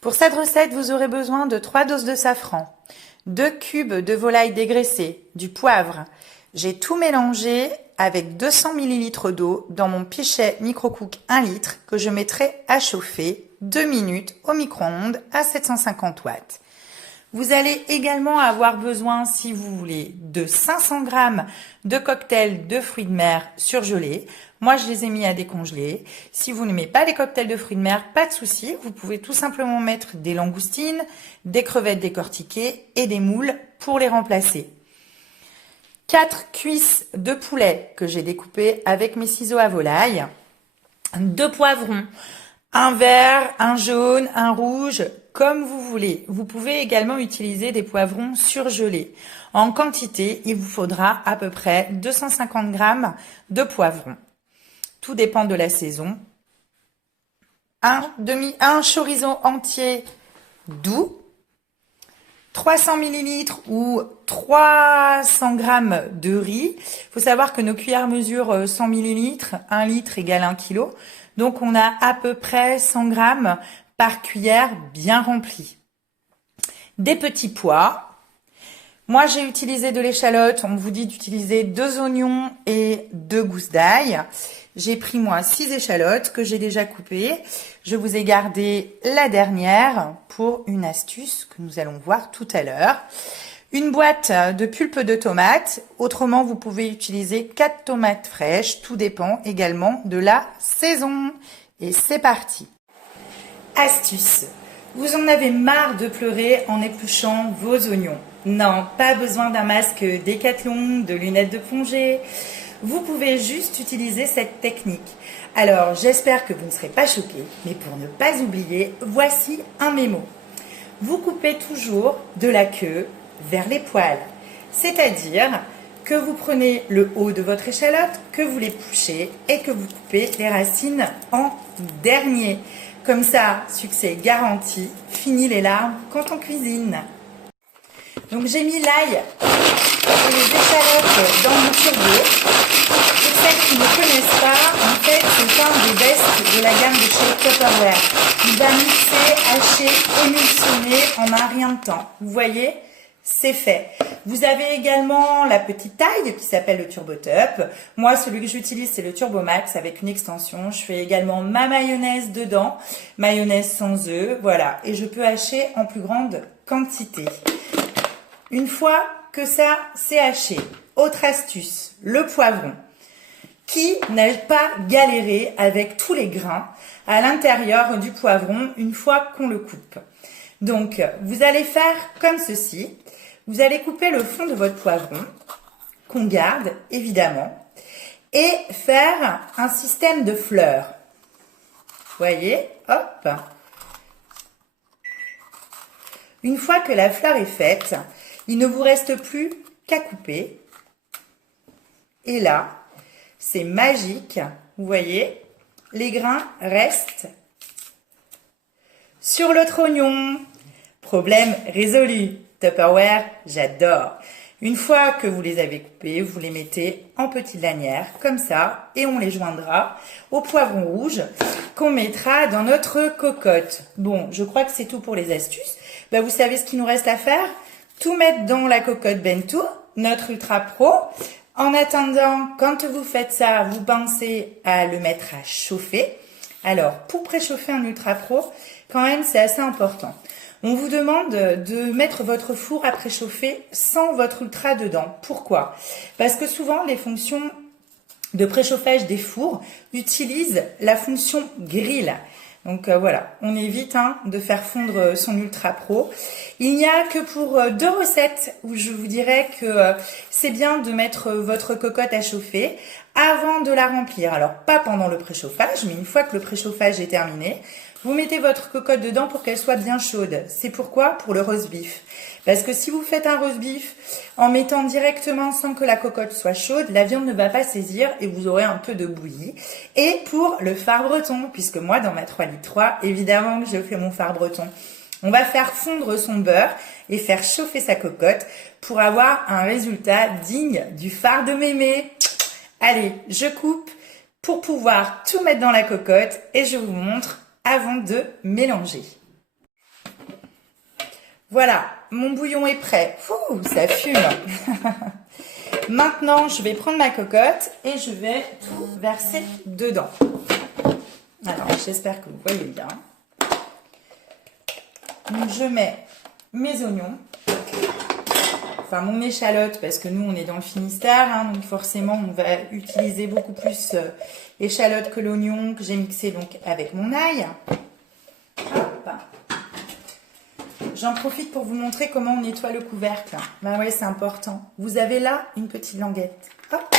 Pour cette recette, vous aurez besoin de 3 doses de safran, 2 cubes de volaille dégraissée, du poivre. J'ai tout mélangé avec 200 ml d'eau dans mon pichet Microcook 1 litre que je mettrai à chauffer 2 minutes au micro-ondes à 750 watts. Vous allez également avoir besoin, si vous voulez, de 500 g de cocktails de fruits de mer surgelés. Moi, je les ai mis à décongeler. Si vous n'aimez pas les cocktails de fruits de mer, pas de souci. Vous pouvez tout simplement mettre des langoustines, des crevettes décortiquées et des moules pour les remplacer. 4 cuisses de poulet que j'ai découpées avec mes ciseaux à volaille. 2 poivrons. Un vert, un jaune, un rouge, comme vous voulez. Vous pouvez également utiliser des poivrons surgelés. En quantité, il vous faudra à peu près 250 g de poivrons. Tout dépend de la saison. Un chorizo entier doux. 300 ml ou 300 g de riz. Il faut savoir que nos cuillères mesurent 100 ml, 1 litre égale 1 kg. Donc, on a à peu près 100 g par cuillère bien remplie. Des petits pois. Moi, j'ai utilisé de l'échalote. On vous dit d'utiliser 2 oignons et 2 gousses d'ail. J'ai pris, moi, 6 échalotes que j'ai déjà coupées. Je vous ai gardé la dernière pour une astuce que nous allons voir tout à l'heure. Une boîte de pulpe de tomates. Autrement, vous pouvez utiliser 4 tomates fraîches. Tout dépend également de la saison. Et c'est parti. Astuce. Vous en avez marre de pleurer en épluchant vos oignons. Non, pas besoin d'un masque Décathlon, de lunettes de plongée. Vous pouvez juste utiliser cette technique. Alors, j'espère que vous ne serez pas choqués, mais pour ne pas oublier, voici un mémo. Vous coupez toujours de la queue vers les poils. C'est-à-dire que vous prenez le haut de votre échalote, que vous l'épluchez et que vous coupez les racines en dernier. Comme ça, succès garanti, fini les larmes quand on cuisine. Donc j'ai mis l'ail et les échalotes dans mon turbo. Pour celles qui ne connaissent pas, en fait, c'est un des bestes de la gamme de chez Tupperware. Il va mixer, hacher, émulsionner en un rien de temps. Vous voyez ? C'est fait. Vous avez également la petite taille qui s'appelle le TurboTup. Moi, celui que j'utilise, c'est le Turbomax avec une extension. Je fais également ma mayonnaise dedans. Mayonnaise sans œufs, voilà. Et je peux hacher en plus grande quantité. Une fois que ça, c'est haché. Autre astuce, le poivron. Qui n'a pas galéré avec tous les grains à l'intérieur du poivron une fois qu'on le coupe? Donc, vous allez faire comme ceci. Vous allez couper le fond de votre poivron, qu'on garde évidemment, et faire un système de fleurs. Vous voyez, hop. Une fois que la fleur est faite, il ne vous reste plus qu'à couper. Et là, c'est magique. Vous voyez, les grains restent sur l'autre oignon. Problème résolu. Tupperware, j'adore. Une fois que vous les avez coupés, vous les mettez en petites lanières, comme ça, et on les joindra au poivron rouge qu'on mettra dans notre cocotte. Bon, je crois que c'est tout pour les astuces. Ben, vous savez ce qu'il nous reste à faire? Tout mettre dans la cocotte bento, notre Ultra Pro. En attendant, quand vous faites ça, vous pensez à le mettre à chauffer. Alors, pour préchauffer un Ultra Pro, quand même, c'est assez important. On vous demande de mettre votre four à préchauffer sans votre ultra dedans. Pourquoi? Parce que souvent, les fonctions de préchauffage des fours utilisent la fonction grill. Donc voilà, on évite de faire fondre son Ultra Pro. Il n'y a que pour 2 recettes où je vous dirais que c'est bien de mettre votre cocotte à chauffer avant de la remplir. Alors pas pendant le préchauffage, mais une fois que le préchauffage est terminé, vous mettez votre cocotte dedans pour qu'elle soit bien chaude. C'est pourquoi? Pour le roast beef. Parce que si vous faites un roast beef en mettant directement sans que la cocotte soit chaude, la viande ne va pas saisir et vous aurez un peu de bouillie. Et pour le phare breton, puisque moi dans ma 3,3 litres, évidemment que je fais mon phare breton, on va faire fondre son beurre et faire chauffer sa cocotte pour avoir un résultat digne du phare de mémé. Allez, je coupe pour pouvoir tout mettre dans la cocotte et je vous montre avant de mélanger. Voilà, mon bouillon est prêt. Ouh, ça fume. Maintenant, je vais prendre ma cocotte et je vais tout verser dedans. Alors, j'espère que vous voyez bien. Donc, je mets mes oignons. Enfin, mon échalote, parce que nous, on est dans le Finistère. Hein, donc, forcément, on va utiliser beaucoup plus l'échalote que l'oignon que j'ai mixé donc avec mon ail. Hop. J'en profite pour vous montrer comment on nettoie le couvercle. Ben ouais, c'est important. Vous avez là une petite languette. Hop.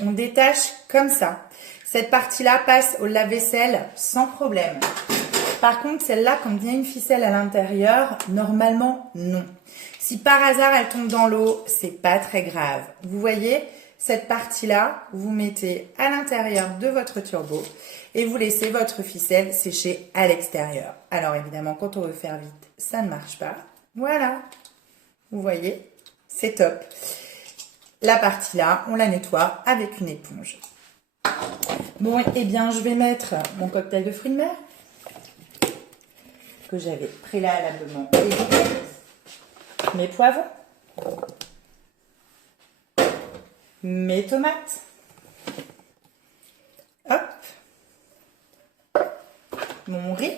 On détache comme ça. Cette partie-là passe au lave-vaisselle sans problème. Par contre, celle-là, quand il y a une ficelle à l'intérieur, normalement, non. Si par hasard elle tombe dans l'eau, c'est pas très grave. Vous voyez, cette partie-là, vous mettez à l'intérieur de votre turbo et vous laissez votre ficelle sécher à l'extérieur. Alors évidemment, quand on veut faire vite, ça ne marche pas. Voilà, vous voyez, c'est top. La partie-là, on la nettoie avec une éponge. Bon, eh bien, je vais mettre mon cocktail de fruits de mer que j'avais préalablement évidé, mes poivrons, mes tomates, hop, mon riz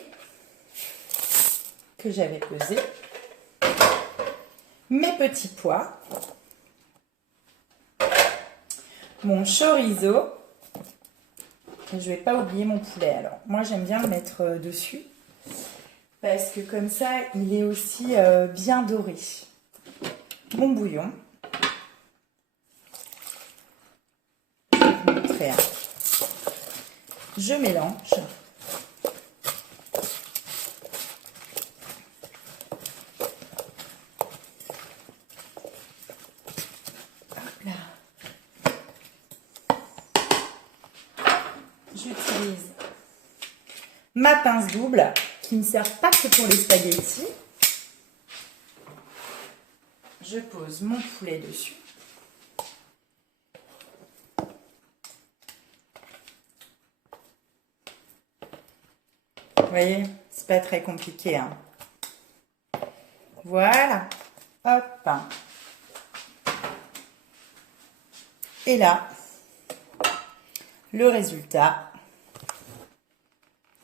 que j'avais pesé, mes petits pois, mon chorizo, et je vais pas oublier mon poulet. Alors, moi j'aime bien le mettre dessus, parce que comme ça, il est aussi bien doré. Mon bouillon. Je vais vous montrer. Je mélange. Hop là. J'utilise ma pince double qui ne sert pas que pour les spaghettis. Je pose mon poulet dessus. Vous voyez, c'est pas très compliqué. Hein. Voilà. Hop. Et là, le résultat.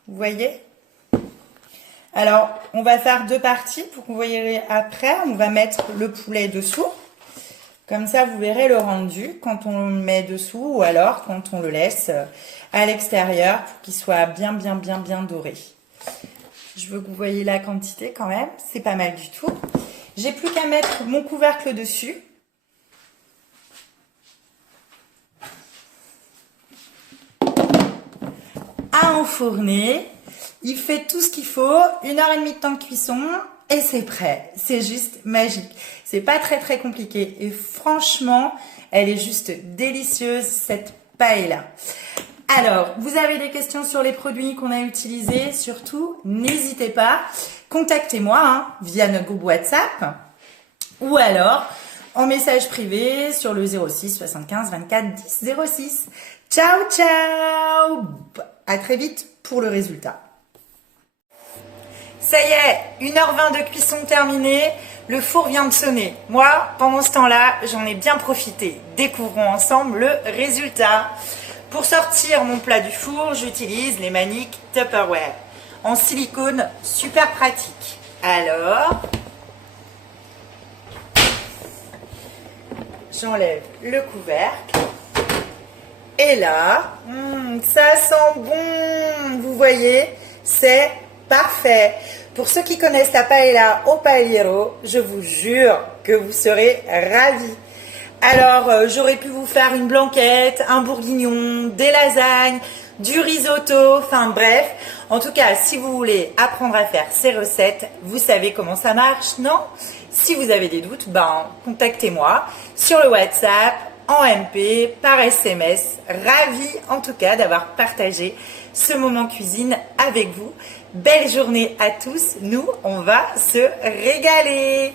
Vous voyez ? Alors, on va faire deux parties pour que vous voyez après. On va mettre le poulet dessous. Comme ça, vous verrez le rendu quand on le met dessous ou alors quand on le laisse à l'extérieur pour qu'il soit bien doré. Je veux que vous voyez la quantité quand même. C'est pas mal du tout. J'ai plus qu'à mettre mon couvercle dessus. À enfourner. Il fait tout ce qu'il faut, 1h30 de temps de cuisson et c'est prêt. C'est juste magique. C'est pas très compliqué et franchement, elle est juste délicieuse cette paella. Alors, vous avez des questions sur les produits qu'on a utilisés, surtout, n'hésitez pas. Contactez-moi via notre groupe WhatsApp ou alors en message privé sur le 06 75 24 10 06. Ciao, ciao! À très vite pour le résultat. Ça y est, 1h20 de cuisson terminée, le four vient de sonner. Moi, pendant ce temps-là, j'en ai bien profité. Découvrons ensemble le résultat. Pour sortir mon plat du four, j'utilise les Manic Tupperware en silicone, super pratique. Alors, j'enlève le couvercle. Et là, ça sent bon, vous voyez, c'est parfait. Pour ceux qui connaissent la paella au paellero, je vous jure que vous serez ravis. Alors, j'aurais pu vous faire une blanquette, un bourguignon, des lasagnes, du risotto, enfin bref. En tout cas, si vous voulez apprendre à faire ces recettes, vous savez comment ça marche, non? Si vous avez des doutes, contactez-moi sur le WhatsApp, en MP, par SMS. Ravi en tout cas d'avoir partagé ce moment cuisine avec vous. Belle journée à tous. Nous, on va se régaler.